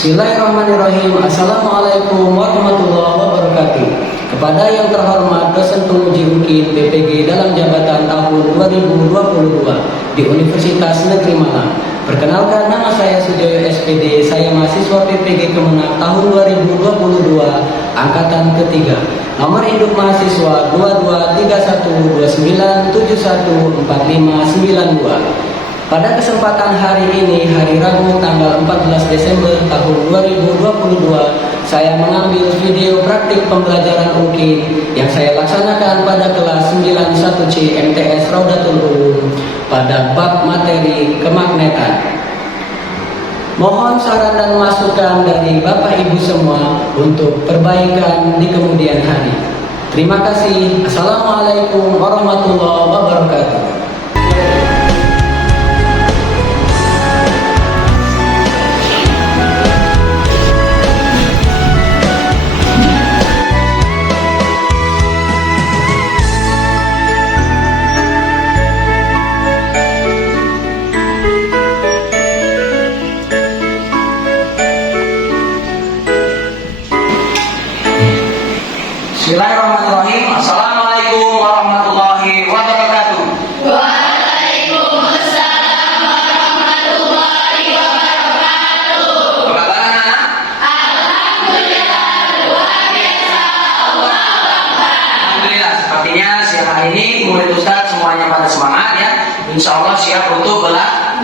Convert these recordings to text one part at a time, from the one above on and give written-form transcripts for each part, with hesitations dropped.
Bismillahirrahmanirrahim. Assalamualaikum warahmatullahi wabarakatuh. Kepada yang terhormat dosen penguji UKIN BPG dalam jabatan tahun 2022 di Universitas Negeri Malang. Perkenalkan, nama saya Sujoyo SPD. Saya mahasiswa PPG Kemenak tahun 2022 angkatan ketiga. Nomor induk mahasiswa 223129714592. Pada kesempatan hari ini, hari Rabu tanggal 14 Desember tahun 2022, saya mengambil video praktik pembelajaran UKIN yang saya laksanakan pada kelas 91C MTS Raudatul Ulum pada bab materi kemagnetan. Mohon saran dan masukan dari Bapak Ibu semua untuk perbaikan di kemudian hari. Terima kasih. Assalamualaikum warahmatullahi wabarakatuh. Bismillahirrahmanirrahim. Assalamualaikum warahmatullahi wabarakatuh. Waalaikumsalam warahmatullahi wabarakatuh. Apa kabar anak-anak? Alhamdulillah, luar biasa. Allahu Akbar. Alhamdulillah, sepertinya siang hari ini murid Ustaz semuanya pada semangat ya. Insya Allah siap untuk belajar.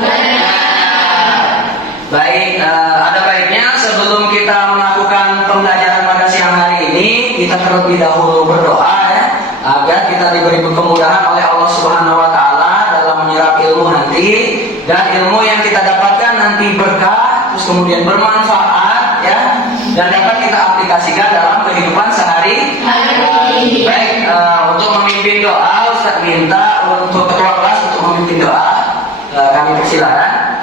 Baik, ada baiknya sebelum kita melakukan pembelajaran pada siang hari ini, kita terlebih dahulu berdoa ya, agar kita diberi kemudahan oleh Allah Subhanahu wa taala dalam menyerap ilmu nanti, dan ilmu yang kita dapatkan nanti berkah, terus kemudian bermanfaat ya, dan dapat kita aplikasikan dalam kehidupan sehari-hari. Baik, untuk memimpin doa Ustaz minta untuk ketua kelas untuk memimpin doa. Kami persilakan.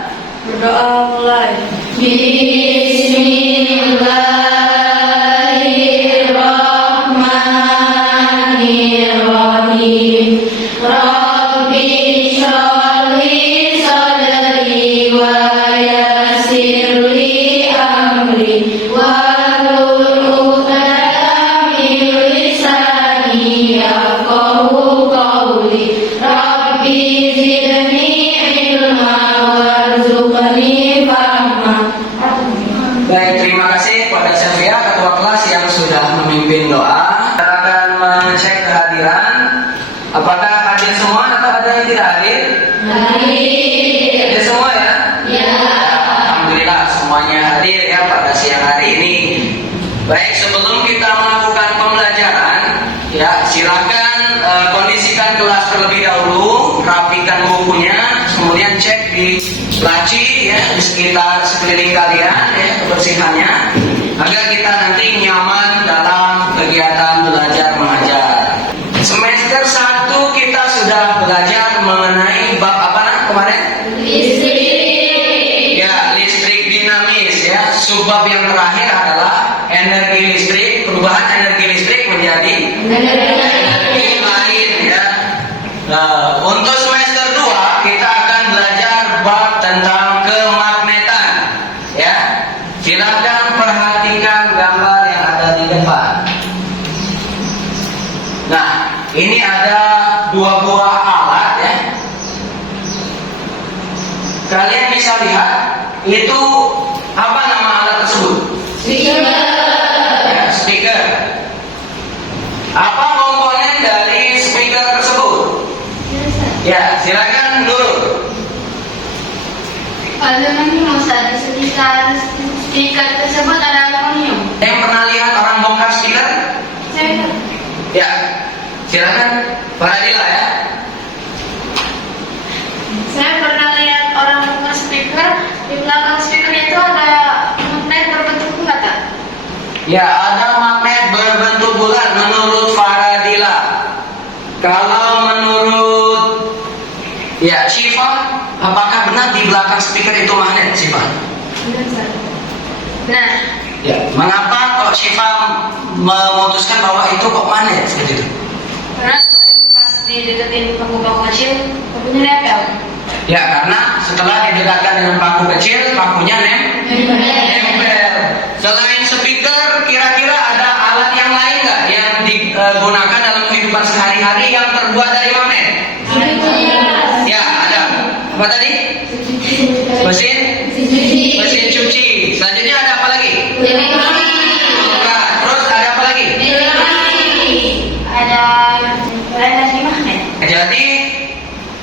Berdoa mulai. Bismillahirrahmanirrahim. Rabbi sholli sadri wa yassir li amri wahlul 'uqdatam min lisani yafqahu qawli. Rabbi zidni ilma warzuqni fahma. Baik, terima kasih kepada Syafia, ketua kelas yang sudah memimpin doa. Kita akan mengecek kehadiran. Apakah hadir semua atau ada yang tidak hadir? Hadir semua ya? Ya. Alhamdulillah semuanya hadir ya pada siang hari ini. Baik, sebelum kita melakukan pembelajaran, ya silakan kondisikan kelas terlebih dahulu, rapikan bukunya, kemudian cek di laci ya di sekitar sekeliling kalian ya kebersihannya, agar kita nanti nyaman dalam kegiatan belajar mengajar. Semester 1 kita sudah belajar mengenai bab apa kemarin? Listrik. Ya, listrik dinamis ya. Subbab yang terakhir adalah energi listrik, perubahan energi listrik menjadi energi lain ya. Nah, untuk semester 2 kita akan belajar bab tentang kemagnetan ya. Silakan perhatikan gambar yang ada di depan. Nah, ini ada dua buah alat ya. Kalian bisa lihat itu apa nama alat tersebut? Ya, speaker. Apa komponen dari speaker tersebut? Ya, silakan Nurul. Aluminium, Ustaz. Di sekitar speaker tersebut ada aluminium. Yang pernah lihat orang bongkar speaker? Saya Ya, silakan Faradila ya. pernah lihat orang buka speaker, di belakang speaker itu ada magnet berbentuk bulat. Tak? Ya, ada magnet berbentuk bulat menurut Faradila. Kalau menurut ya Syifa, apakah benar di belakang speaker itu magnet, Syifa? Nah, Ya, mengapa kok Syifa memutuskan bahwa itu kok magnet seperti itu? karena kemarin pas dideketin paku-paku kecil, pakunya nempel. Ya, karena setelah didekatkan dengan paku kecil, pakunya nempel. Apa tadi? Mesin cuci. Selanjutnya ada apa lagi? Bukan. Terus ada apa lagi? Ada relasi magnet. Jadi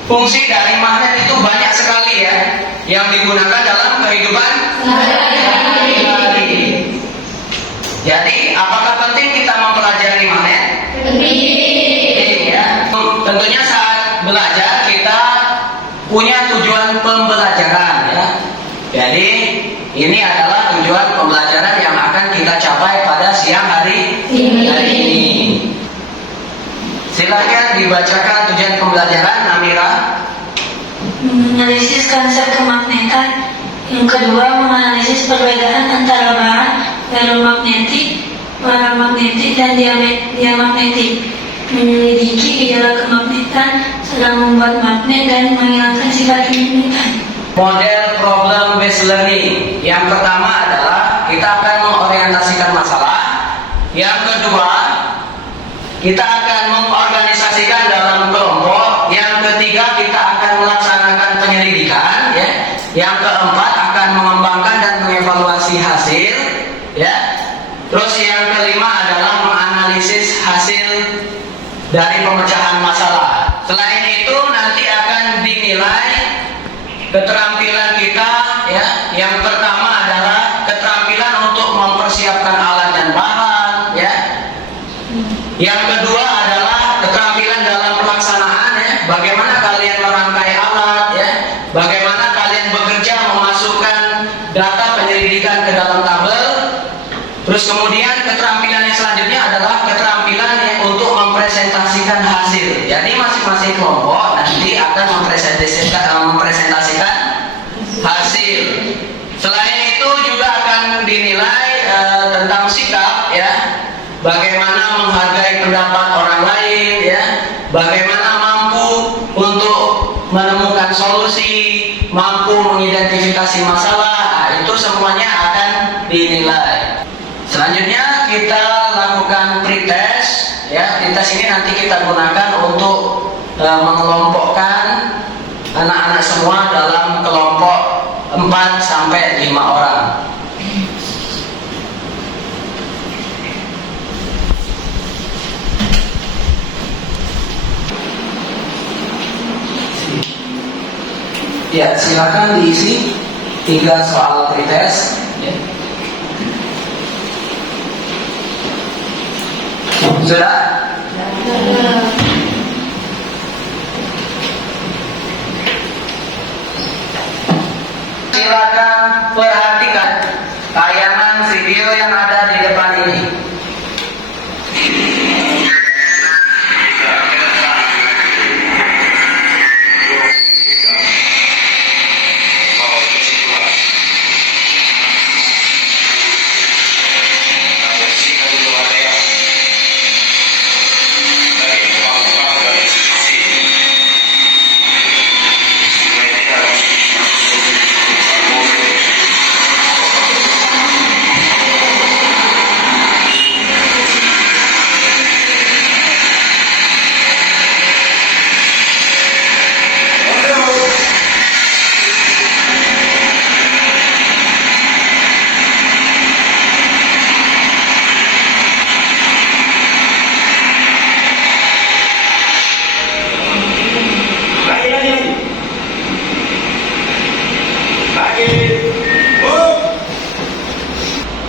fungsi dari magnet itu banyak sekali ya yang digunakan dalam kehidupan sehari-hari. Jadi apakah penting kita mempelajari magnet? Ya. Tentunya saat belajar kita punya tujuan pembelajaran ya. Jadi ini adalah tujuan pembelajaran yang akan kita capai pada siang hari ini. Silakan dibacakan tujuan pembelajaran, Namira. Menganalisis konsep kemagnetan. Yang kedua, menganalisis perbedaan antara bahan ferromagnetik, paramagnetik, dan diamagnetik. Menyelidiki gejala kemagnetan, sedang membuat magnet dan menghilangkan sifat kemagnetan. Model problem based learning. Yang pertama adalah kita akan mengorientasikan masalah. Yang kedua, kita akan mengorganisasikan dalam kelompok. Yang ketiga, kita akan melaksanakan penyelidikan ya. Yang keempat, akan mengembangkan dan mengevaluasi hasil ya. Terus yang kelima adalah menganalisis hasil dari pemecahan masalah. Selain itu nanti akan dinilai keterampilan kita ya. Yang pertama adalah keterampilan untuk mempersiapkan alat dan bahan ya. Yang kedua adalah keterampilan dalam pelaksanaan ya. Bagaimana kalian merangkai alat ya. Bagaimana kalian bekerja memasukkan data penyelidikan ke dalam tabel. Terus kemudian keterampilan yang selanjutnya adalah keterampilan yang untuk mempresentasikan hasil. Jadi masing-masing kelompok nanti akan mempresentasikan hasil. Selain itu juga akan dinilai tentang sikap ya. Bagaimana menghargai pendapat orang lain ya. Bagaimana mampu untuk menemukan solusi, mampu mengidentifikasi masalah. Nah, itu semuanya akan dinilai. Selanjutnya kita lakukan pretest ya. Pretest ini nanti kita gunakan untuk mengelompokkan anak-anak semua dalam kelompok 4 sampai 5 orang. Ya, silakan diisi 3 soal pretest ya. Sudah? Silakan perhatikan tayangan video yang ada di depan ini.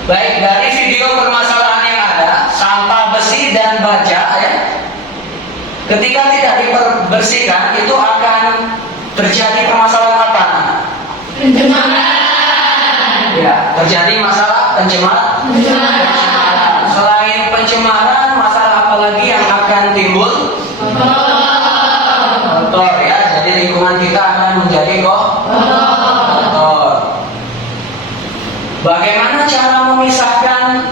Baik, dari video permasalahan yang ada, sampah besi dan baja ya, ketika tidak dibersihkan itu akan terjadi permasalahan apa? Pencemaran. Ya, terjadi masalah pencemaran. Selain pencemaran, masalah apa lagi yang akan timbul? Kotor ya, jadi lingkungan kita akan menjadi kotor. Bagaimana cara memisahkan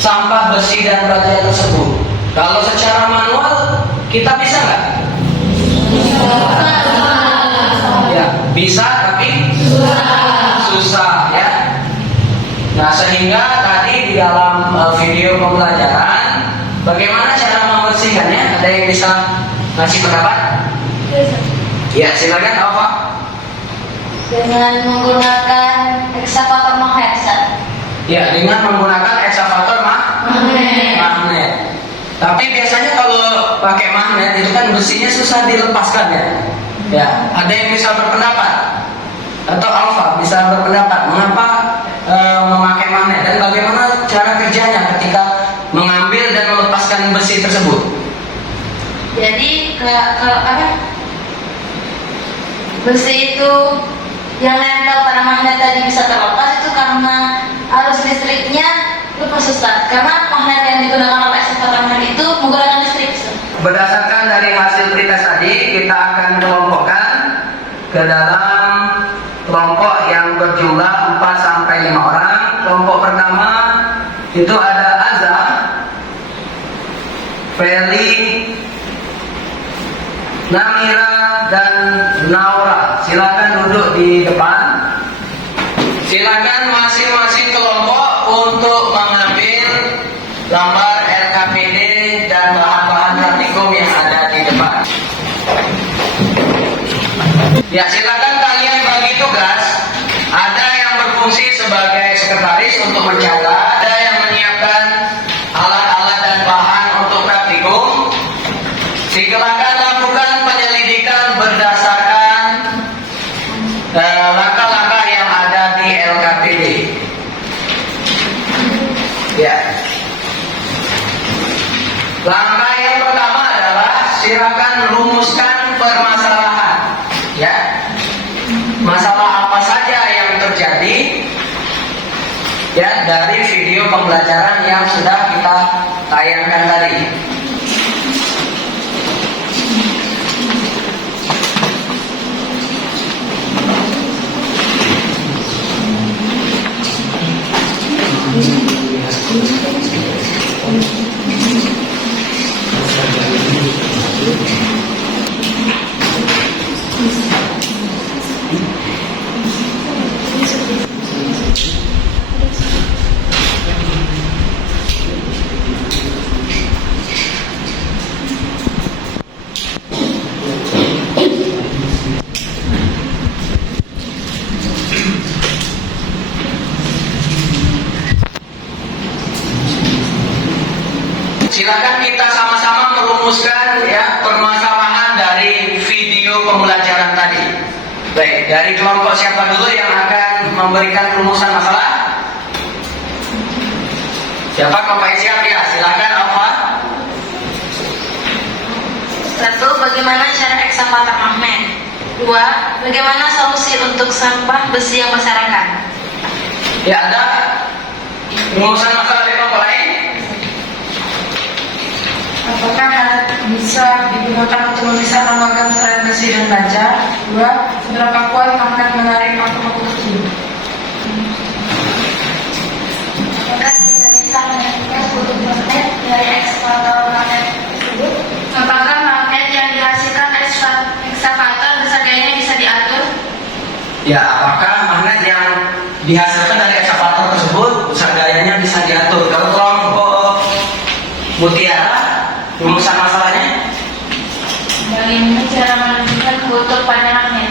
sampah besi dan baja tersebut? Kalau secara manual kita bisa nggak? Ya, bisa tapi susah ya. Nah, sehingga tadi di dalam video pembelajaran bagaimana cara membersihkannya? Ada yang bisa ngasih pendapat? Ya, silakan Alfa. Dengan menggunakan eksavator magnet. Ya, dengan menggunakan eksavator magnet. Tapi biasanya kalau pakai magnet itu kan besinya susah dilepaskan ya. Ya, ada yang bisa berpendapat atau Alfa bisa berpendapat mengapa memakai magnet dan bagaimana cara kerjanya ketika mengambil dan melepaskan besi tersebut. Jadi besi itu yang nempel pada magnet tadi bisa terlepas itu karena arus listriknya lepas, Ustaz. Karena magnet yang digunakan oleh eksavator magnet itu menggunakan listrik, Ustaz. Berdasarkan dari hasil pretest tadi, kita akan kelompokkan ke dalam kelompok yang berjumlah 4 sampai 5 orang. Kelompok pertama itu ada Azza, Feli, Namira, dan Naura. Silakan duduk di depan. Silakan masing-masing kelompok untuk mengambil lambar LKPD dan bahan-bahan praktikum yang ada di depan. Ya, silakan kalian bagi tugas. Ada yang berfungsi sebagai sekretaris untuk mencatat, ada yang menyiapkan alat-alat dan bahan untuk praktikum. Silakan lakukan penyelidikan berdasarkan langkah-langkah yang ada di LKPD. Ya. Langkah yang pertama adalah silakan rumuskan permasalahan. Ya. Masalah apa saja yang terjadi ya dari video pembelajaran yang sudah kita tayangkan tadi. Silakan kita sama-sama merumuskan ya permasalahan dari video pembelajaran tadi. Baik, dari kelompok siapa dulu yang akan memberikan rumusan masalah? Siapa kelompok yang siap ya? Silakan Alfa. 1. Bagaimana cara eksavator magnet? 2. Bagaimana solusi untuk sampah besi yang berserakan? Ya, ada rumusan masalah dari kelompok lain? Apakah bisa digunakan untuk memisahkan logam selain besi dan baja? 2. Seberapa kuat magnet menarik aku kecil? Apakah bisa menentukan kutub magnet dari ekskavator magnet tersebut? Apakah magnet yang dihasilkan ekskavator besarnya bisa diatur? Ya, apakah magnet yang dihasilkan dari ekskavator tersebut besar gayanya bisa diatur? Kalau kelompok Mutiara, rumusan masalahnya? Bagaimana cara menentukan kutub pada magnet?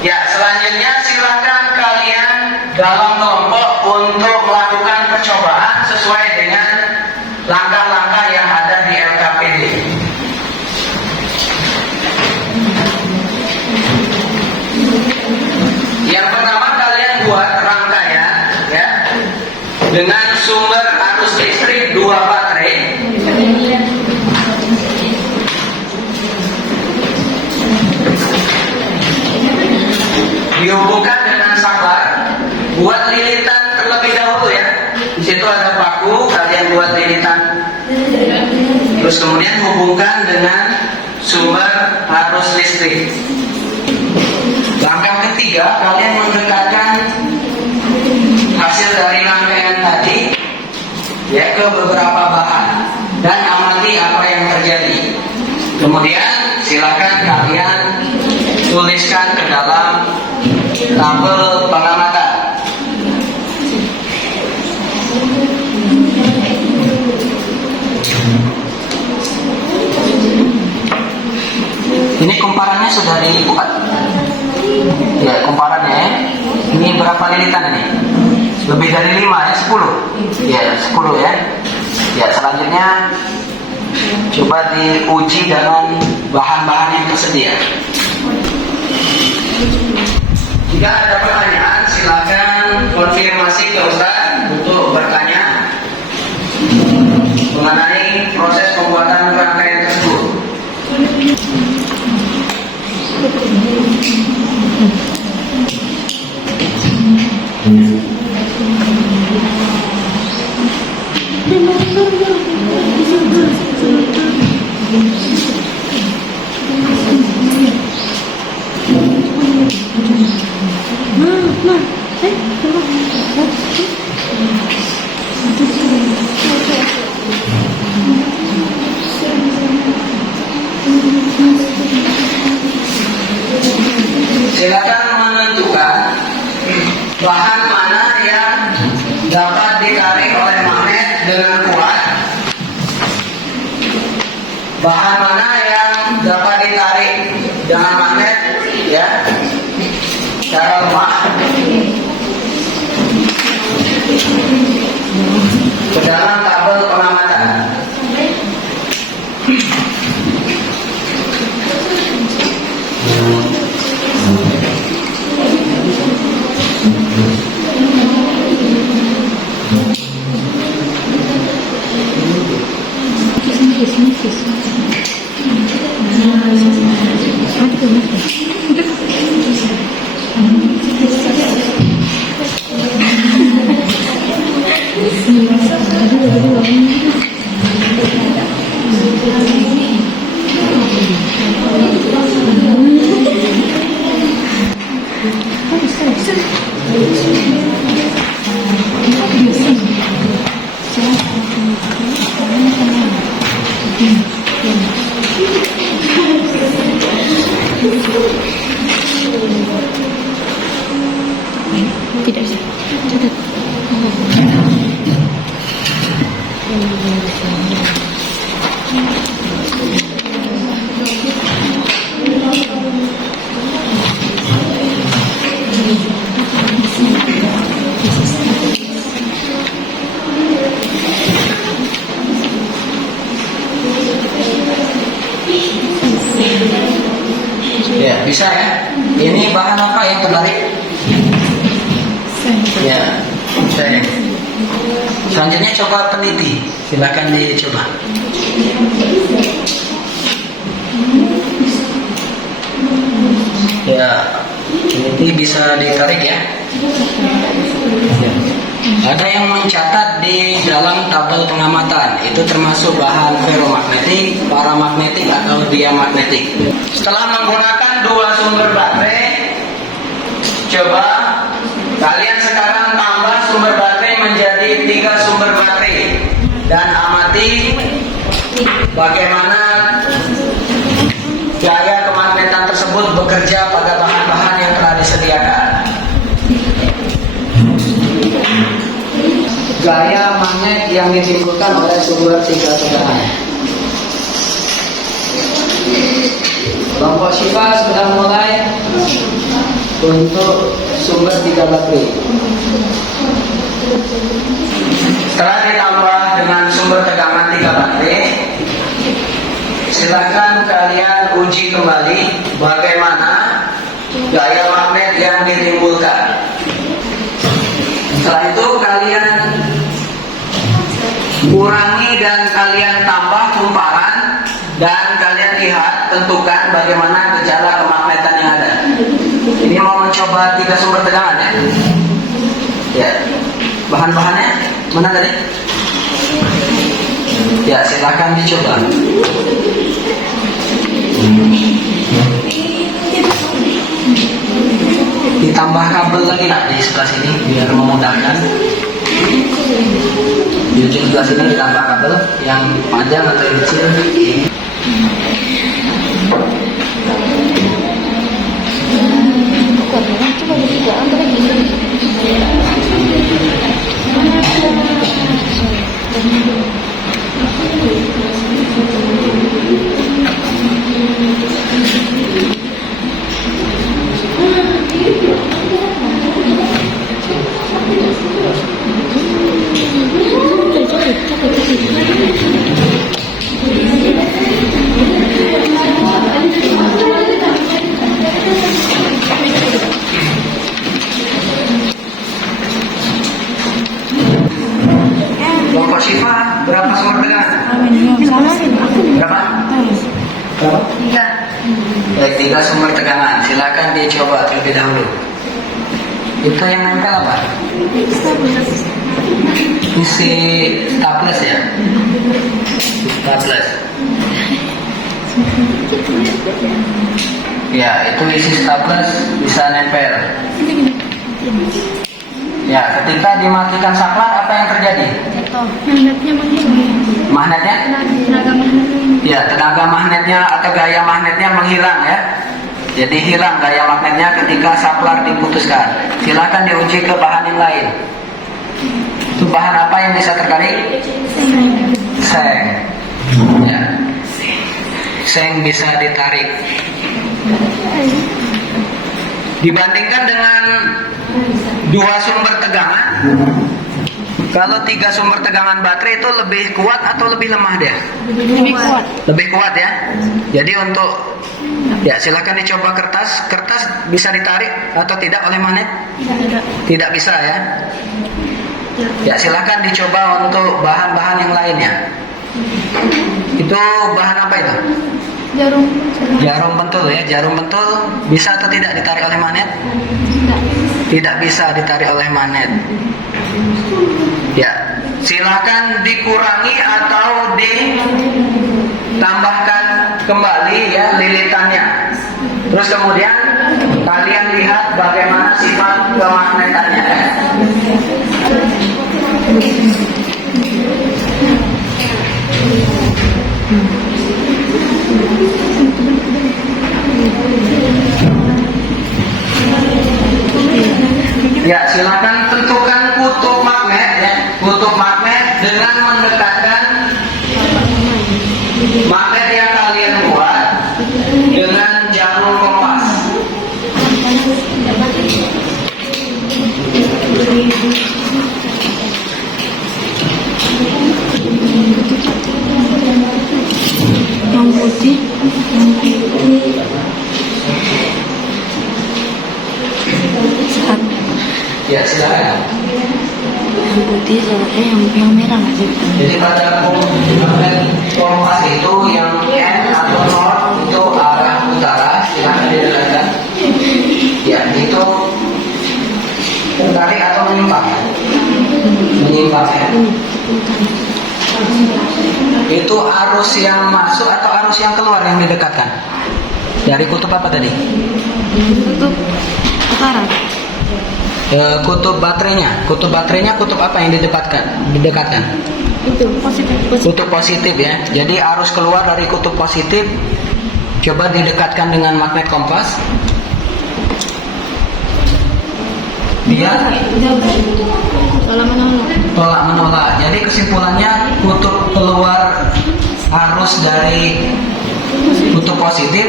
Ya, selanjutnya silakan kalian dalam kelompok untuk melakukan percobaan sesuai dengan langkah-langkah yang ada di LKPD. Yang pertama kalian buat rangkaian ya dengan sumber arus listrik 2 baterai. Dihubungkan dengan saklar, buat lilitan terlebih dahulu ya. Di situ ada paku, kalian buat lilitan. Terus kemudian hubungkan dengan sumber arus listrik. Langkah ketiga, kalian mendekatkan hasil dari rangkaian tadi ya ke beberapa bahan dan amati apa yang terjadi. Kemudian silakan kalian tuliskan ke dalam tabel pengamatan. Ini kumparannya sudah dibuat. Ya, kumparannya ya. Ini berapa lilitan ini? Lebih dari 5 ya, 10. Ya, 10 ya. Ya, selanjutnya coba diuji dengan bahan-bahan yang tersedia. Jika ada pertanyaan, silakan konfirmasi ke Ustaz untuk bertanya mengenai proses pembuatan rangkaian tersebut. Silakan menentukan bahan mana yang dapat ditarik oleh magnet dengan kuat, bahan mana yang dapat ditarik dengan magnet ya secara lemah ke dalam kabel pengamatan. Tidak bisa. Catat. Ya, bisa ya. Ini bahan apa yang tertarik? Ya, saya. Selanjutnya coba peniti. Silakan dicoba. Ya, peniti bisa ditarik ya. Ada yang mencatat di dalam tabel pengamatan, itu termasuk bahan ferromagnetik, paramagnetik atau diamagnetik. Setelah menggunakan 2 sumber baterai, coba kalian sekarang tambah sumber baterai menjadi 3 sumber baterai dan amati bagaimana gaya kemagnetan tersebut bekerja pada bahan-bahan yang telah disediakan. Gaya magnet yang ditimbulkan oleh sumber 3 tegangan. Kelompok Syifa sudah mulai untuk sumber 3 baterai. Setelah ditambah dengan sumber tegangan 3 baterai, silakan kalian uji kembali bagaimana gaya magnet yang ditimbulkan. Setelah itu kalian kurangi dan kalian tambah kumparan dan kalian lihat, tentukan bagaimana gejala kemagnetan yang ada. Ini mau mencoba 3 sumber tegangan ya. Ya, bahan-bahannya mana tadi? Ya, silakan dicoba. Ditambah kabel lagi nak di sebelah sini biar memudahkan. Di ujung sebelah sini ditambah kabel yang panjang atau yang kecil. silakan dicoba terlebih dahulu. Itu yang nempel apa? Isi staples ya? Staples. Ya, itu isi staples bisa nempel. Ya, ketika dimatikan saklar apa yang terjadi? Magnetnya menghilang. Magnetnya? Tenaga magnetnya. Ya, tenaga magnetnya atau gaya magnetnya menghilang ya. Jadi hilang gaya magnetnya ketika saklar diputuskan. Silakan diuji ke bahan yang lain. Itu bahan apa yang bisa tertarik? Seng. Ya. Seng bisa ditarik. Dibandingkan dengan dua sumber tegangan, kalau 3 sumber tegangan baterai itu lebih kuat atau lebih lemah dia? Lebih kuat. Lebih kuat ya. Jadi untuk ya silakan dicoba kertas. Kertas bisa ditarik atau tidak oleh magnet? Tidak. Tidak bisa ya. Ya silakan dicoba untuk bahan-bahan yang lainnya. Itu bahan apa itu? Jarum. Jarum pentul ya. Jarum pentul bisa atau tidak ditarik oleh magnet? Tidak. Tidak bisa ditarik oleh magnet. Ya, silakan dikurangi atau ditambahkan kembali ya lilitannya. Terus kemudian kalian lihat bagaimana sifat kemagnetannya. Ya, silakan tentukan kutub magnet ya. Kutub magnet dengan mendekatkan magnet yang kalian buat dengan jarum kompas. Yang putih. Saat Ya, silakan. yang putih soalnya yang merah nggak sih? Jadi pada magnet kompas itu yang N atau North itu arah utara, silakan didekatkan. Ya, itu tertarik atau menyimpang? Menyimpang ya. Itu arus yang masuk atau arus yang keluar yang didekatkan? Dari kutub apa tadi? Tutup utara. Kutub baterainya. Kutub baterainya kutub apa yang didekatkan? Itu positif. Kutub positif ya. Jadi arus keluar dari kutub positif coba didekatkan dengan magnet kompas. Dia tolak menolak. Jadi kesimpulannya kutub keluar arus dari kutub positif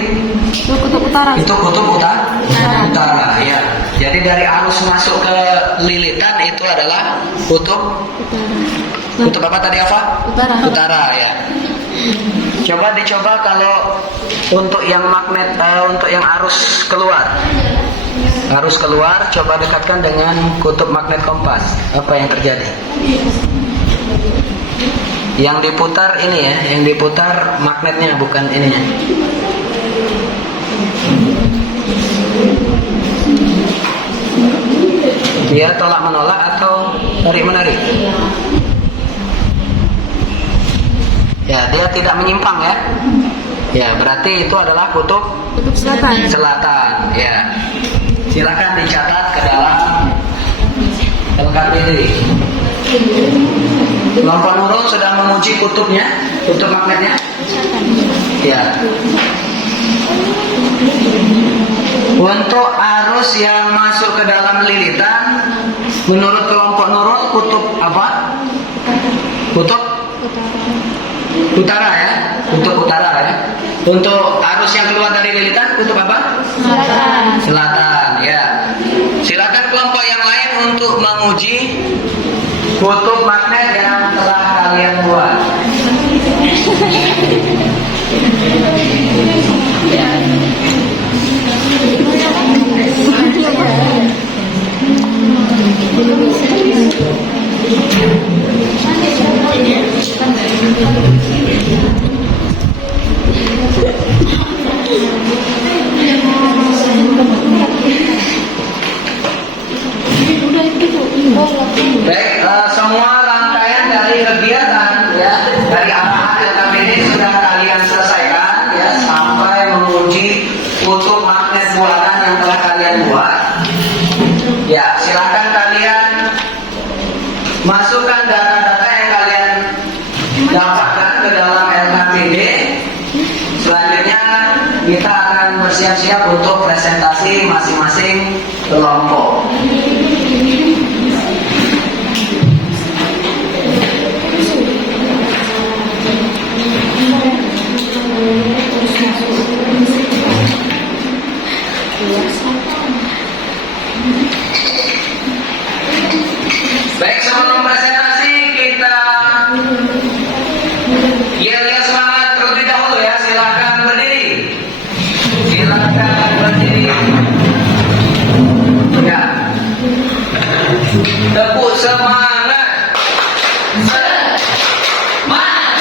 Itu kutub utara. itu kutub utara ya. Jadi dari arus masuk ke lilitan itu adalah kutub apa tadi apa? Utara ya. Coba dicoba kalau untuk yang magnet untuk yang arus keluar. Arus keluar coba dekatkan dengan kutub magnet kompas. Apa yang terjadi? Yang diputar ini ya, yang diputar magnetnya bukan ininya. Dia tolak menolak atau tarik menarik? Ya, dia tidak menyimpang ya. Ya, berarti itu adalah kutub selatan. selatan. Ya, silakan dicatat ke dalam LKPD. Kelompok Nurul sudah menguji kutubnya, kutub magnetnya. Ya. Untuk arus yang masuk ke dalam lilitan, menurut kelompok Nurul kutub apa? Kutub utara ya, kutub utara ya. Untuk arus yang keluar dari lilitan, kutub apa? Selatan. Selatan ya. Silakan kelompok yang lain untuk menguji kutub magnet yang telah kalian buat. kalian buat. Ya, silahkan kalian masukkan data-data yang kalian dapatkan ke dalam LKPD. Selanjutnya kita akan bersiap-siap untuk presentasi masing-masing kelompok. Baik, sebelum presentasi kita yel-yel semangat terlebih dahulu ya. Silakan berdiri. Silakan berdiri. Ya. Tepuk semangat. Semangat.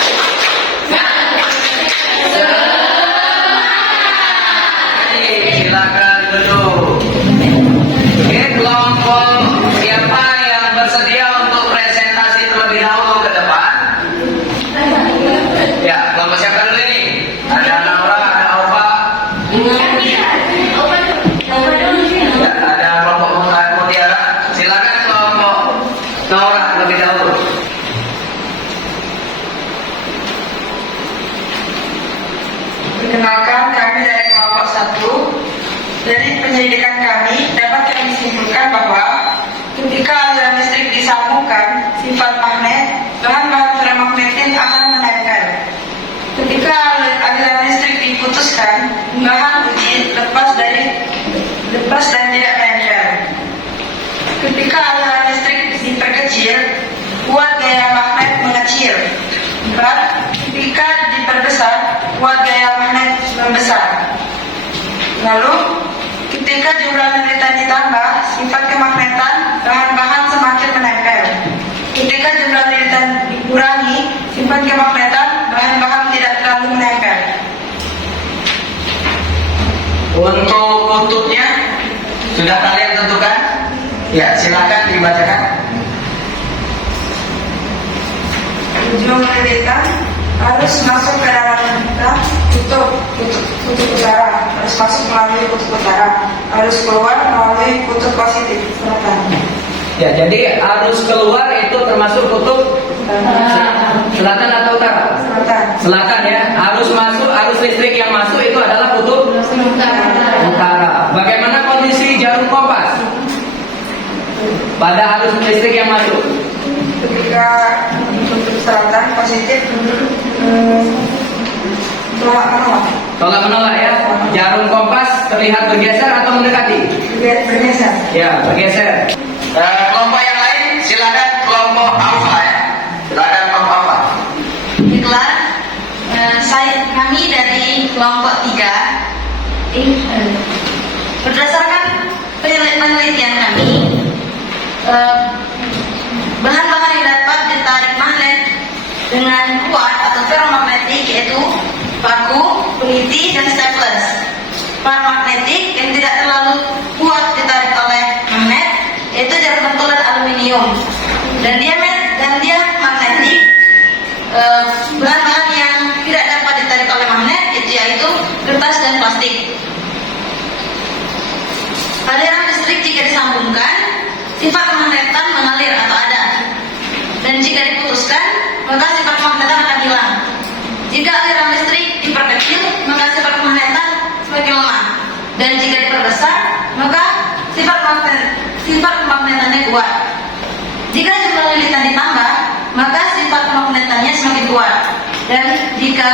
Silakan duduk. Oke, kelompok siapa yang bersedia untuk presentasi terlebih dahulu ke depan? Ya, kelompok siapa dulu ini? Ada Naura, ada Alfa. Ya, ada kelompok Mutiara. Silakan kelompok Naura terlebih dahulu. Perkenalkan, kami dari kelompok 1. Dari penyelidikan kami dapat kami simpulkan bahwa ketika aliran listrik disambungkan, sifat magnet bahan-bahan ferromagnetin akan menempel. Ketika aliran listrik diputuskan, bahan uji lepas dan tidak menempel. Ketika aliran listrik diperkecil, kuat gaya magnet mengecil. Ketika diperbesar, kuat gaya magnet membesar. Lalu, ketika jumlah lilitan ditambah, sifat kemagnetan bahan-bahan semakin menempel. Ketika jumlah lilitan dikurangi, sifat kemagnetan bahan-bahan tidak terlalu menempel. Untuk kutubnya sudah kalian tentukan? Ya, silakan dibacakan. Ujung lilitan harus masuk ke dalam kutub utara, harus masuk melalui kutub utara, harus keluar melalui kutub positif selatan. Ya, jadi arus keluar itu termasuk kutub selatan atau utara? Selatan. Selatan ya. Arus masuk, arus listrik yang masuk itu adalah kutub utara. Bagaimana kondisi jarum kompas pada arus listrik yang masuk? Ketika kutub selatan positif, Tolak menolak ya. Jarum kompas terlihat bergeser atau mendekati? bergeser. Ya, bergeser. Kelompok yang lain, silakan kelompok Alfa ya. Silakan kelompok Alfa. Baiklah, kami dari kelompok 3 berdasarkan penelitian kami, bahan-bahan yang dapat ditarik magnet dengan kuat atau ferromagnetik yaitu paku, peliti, dan staples. Paramagnetik yang tidak terlalu kuat ditarik oleh magnet yaitu jarum pentul dan aluminium. Dan dia magnetik, bahan-bahan yang tidak dapat ditarik oleh magnet yaitu kertas dan plastik. Aliran listrik jika disambungkan, sifat kemagnetan mengalir atau ada. Dan jika diputuskan, maka sifat kemagnetan akan hilang. Jika aliran listrik diperkecil, maka sifat kemagnetan semakin lemah. Dan jika diperbesar, maka sifat kemagnetannya kuat. Jika jumlah lilitan ditambah, maka sifat kemagnetannya semakin kuat. Dan jika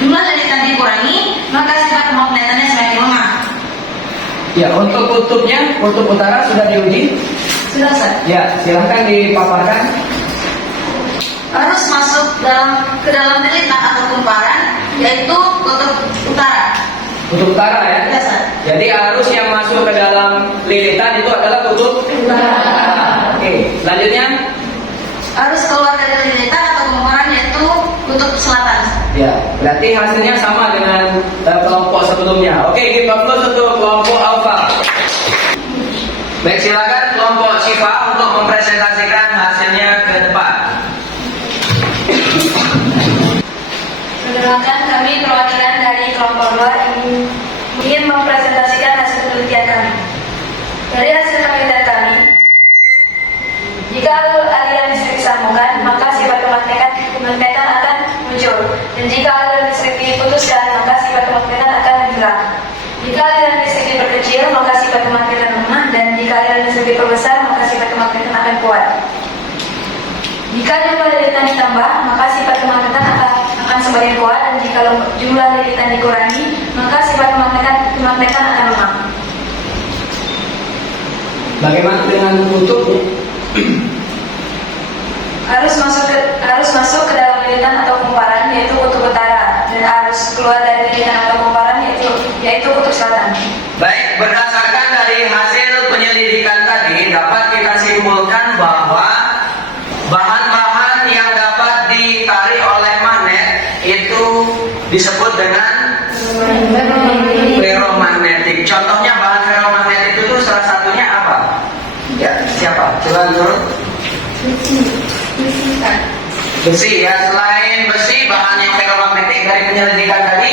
jumlah lilitan dikurangi, maka sifat kemagnetannya semakin lemah. Ya, untuk kutubnya, kutub utara sudah diuji? Sudah, Ustaz. Ya, silahkan dipaparkan. Arus masuk ke dalam lilitan atau kumparan yaitu kutub utara. Kutub utara ya? Ya, Ustaz. Jadi arus yang masuk ke dalam lilitan itu adalah kutub utara. Oke, selanjutnya Arus keluar dari lilitan atau kumparan yaitu kutub selatan. ya, berarti hasilnya sama dengan kelompok sebelumnya. Oke, kita close untuk kelompok Alfa. Baik, silakan kelompok Syifa untuk mempresentasikan hasilnya ke depan. Perkenalkan, kami perwakilan dari kelompok 2 ingin mempresentasikan hasil penelitian kami. jumlah lilitan ditambah, maka sifat kemagnetan akan semakin kuat, dan jika jumlah lilitan dikurangi, maka sifat kemagnetan akan lemah. Bagaimana dengan kutubnya? Arus masuk ke dalam lilitan atau kumparan yaitu kutub utara, dan arus keluar dari lilitan atau kumparan yaitu kutub selatan. Baik, berdasarkan dari hasil penyelidikan tadi dapat kita simpulkan bahwa bahan-bahan yang dapat ditarik oleh magnet itu disebut dengan ferromagnetik. Contohnya bahan ferromagnetik itu salah satunya apa? Ya, siapa? Coba turun. Besi ya. Selain besi, bahan yang ferromagnetik dari penyelidikan tadi,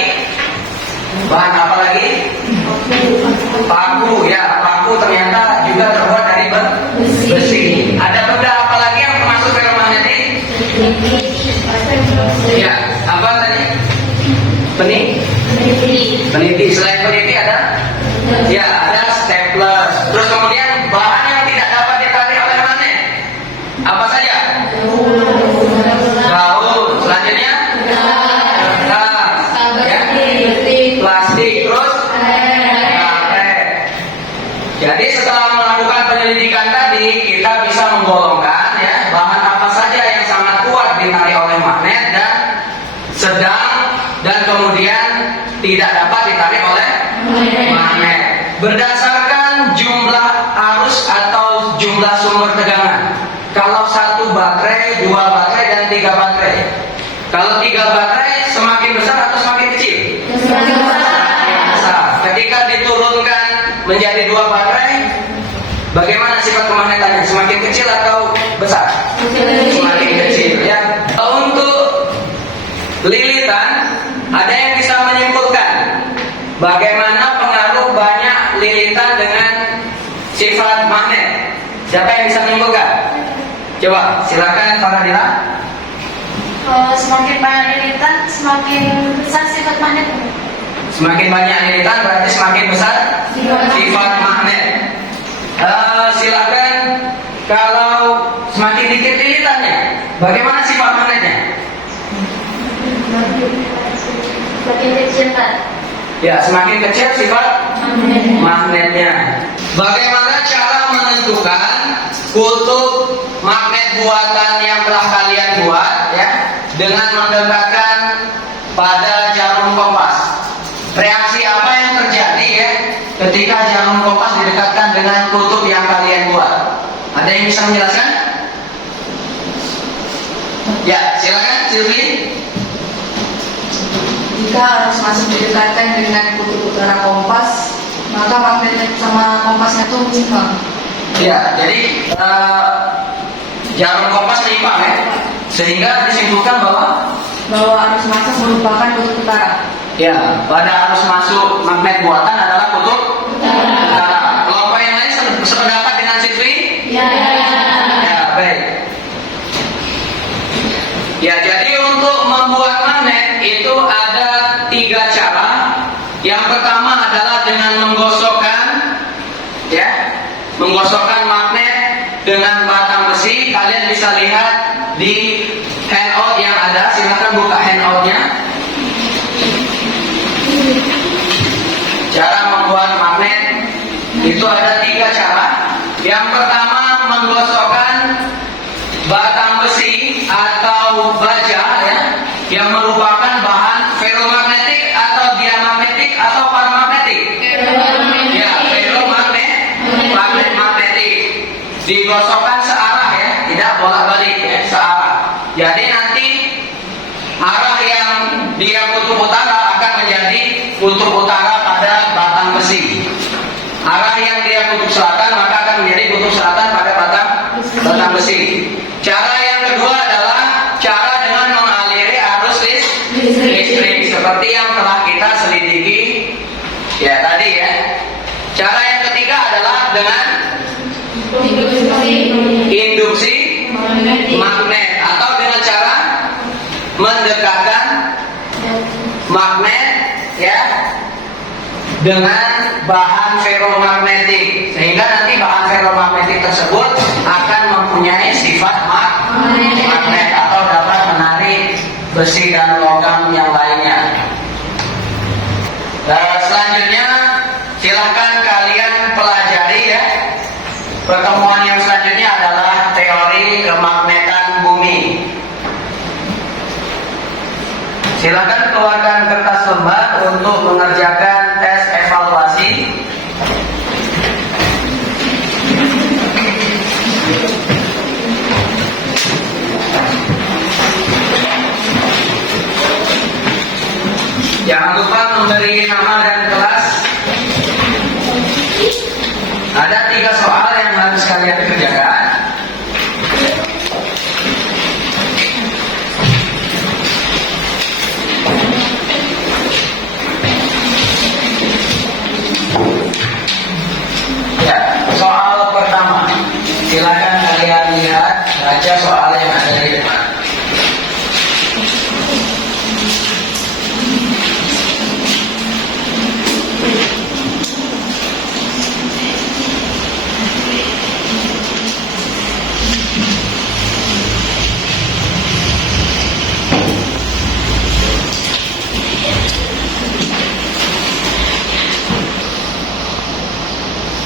bahan apa lagi? Paku ya. Paku ternyata juga terbuat dari besi. Ada benda apa lagi yang termasuk ferromagnetik? Ya, apa tadi? Peniti. Selain peniti ada? Ya, ada stapler. Terus kemudian bahan yang tidak dapat ditarik oleh magnet apa saja? Gaun. Selanjutnya? Kertas. Ya. Plastik. Terus? Karet. Jadi setelah melakukan penyelidikan tadi, kita bisa menggolongkan ya bahan apa saja yang sangat kuat ditarik oleh magnet dan sedang dan kemudian tidak dapat ditarik oleh magnet berdasarkan jumlah arus atau jumlah sumber tegangan. Kalau 1 baterai, 2 baterai, dan 3 baterai. Kalau 3 baterai semakin besar atau semakin kecil? Semakin besar. Ketika diturunkan menjadi 2 baterai, bagaimana sifat kemagnetannya? Semakin kecil atau besar? Semakin kecil ya. Untuk lilitan, ada yang bisa menyimpulkan bagaimana pengaruh banyak lilitan dengan sifat magnet? Siapa yang bisa menyimpulkan? Coba silakan Faradila. Semakin banyak lilitan, semakin besar sifat magnetnya. Semakin banyak lilitan berarti semakin besar sifat magnet. Silakan kalau semakin dikit lilitannya, bagaimana sifat magnetnya? Semakin kecil kan? Ya, semakin kecil sifat magnetnya. Bagaimana cara menentukan kutub magnet buatan yang telah kalian buat ya dengan mendekatkan pada jarum kompas? Reaksi apa yang terjadi ya ketika jarum kompas didekatkan dengan kutub yang kalian buat? Ada yang bisa menjelaskan? Ya, silakan Silvi. Jika arus masuk didekatkan dengan kutub utara kompas, maka magnet sama kompasnya itu menyimpang. Ya, jadi jarum kompas menyimpang ya, sehingga disimpulkan bahwa arus masuk merupakan kutub utara. ya pada arus masuk magnet buatan adalah kutub utara. Kelompok yang lain sependapat dengan Silvi? Ya, baik. Ya, jadi untuk membuat magnet itu ada 3 cara. Yang pertama adalah dengan menggosokkan magnet dengan batang besi. Kalian bisa lihat di handout yang ada. Silakan buka handoutnya. Cara membuat magnet itu ada 3 cara. Yang pertama, menggosokkan batang besi atau baja ya, yang merupakan bahan ferromagnetik atau diamagnetik atau paramagnetik. Ya, ferromagnetik. Digosokkan searah ya, tidak bolak-balik ya, searah. Jadi nanti arah yang dia kutub utara akan menjadi kutub utara pada batang besi. Arah yang dia kutub selatan maka akan menjadi kutub selatan pada batang besi. Cara yang kedua adalah cara dengan mengaliri arus listrik seperti yang telah kita selidiki ya tadi ya. Cara yang ketiga adalah dengan induksi magnet atau dengan cara mendekatkan magnet ya dengan bahan ferromagnetik, sehingga nanti bahan ferromagnetik tersebut akan mempunyai sifat magnet besi dan logam yang lainnya. Dan selanjutnya silakan kalian pelajari ya. Pertemuan yang selanjutnya adalah teori kemagnetan bumi. Silakan keluarkan kertas lembar untuk mengerjakan tes evaluasi. Jangan lupa memberi nama dan kelas. Ada 3 soal yang harus kalian kerjakan. Ya, soal pertama. Silakan kalian lihat baca soal yang ada di depan.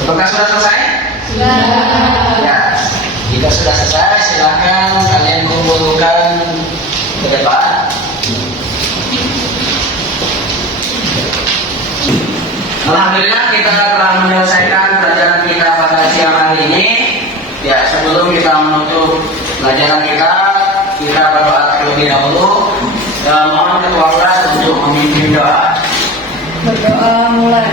Apakah sudah selesai? Sudah. Ya, jika sudah selesai, silakan kalian kumpulkan ke depan. Alhamdulillah kita telah menyelesaikan pelajaran kita pada siang hari ini. Ya, sebelum kita menutup pelajaran kita berdoa terlebih dahulu. Mohon ketua kelas untuk memimpin doa. Berdoa mulai.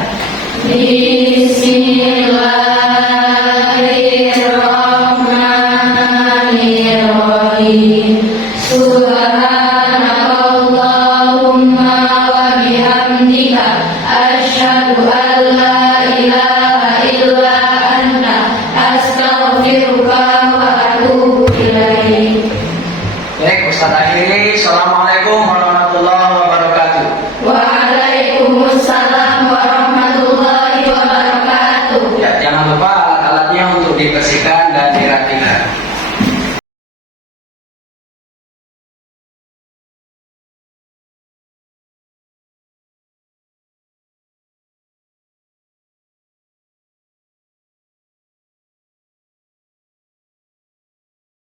Bismillahirrahmanirrahim. Subhanakallahumma wa bihamdika asyhadu an la ilaha illa anta astaghfiruka wa atubu ilaik. Baik, Ustaz akhiri. Assalamualaikum warahmatullahi wabarakatuh. Waalaikumsalam warahmatullahi wabarakatuh. Ya, jangan lupa alat-alatnya untuk dibersihkan dan dirapikan.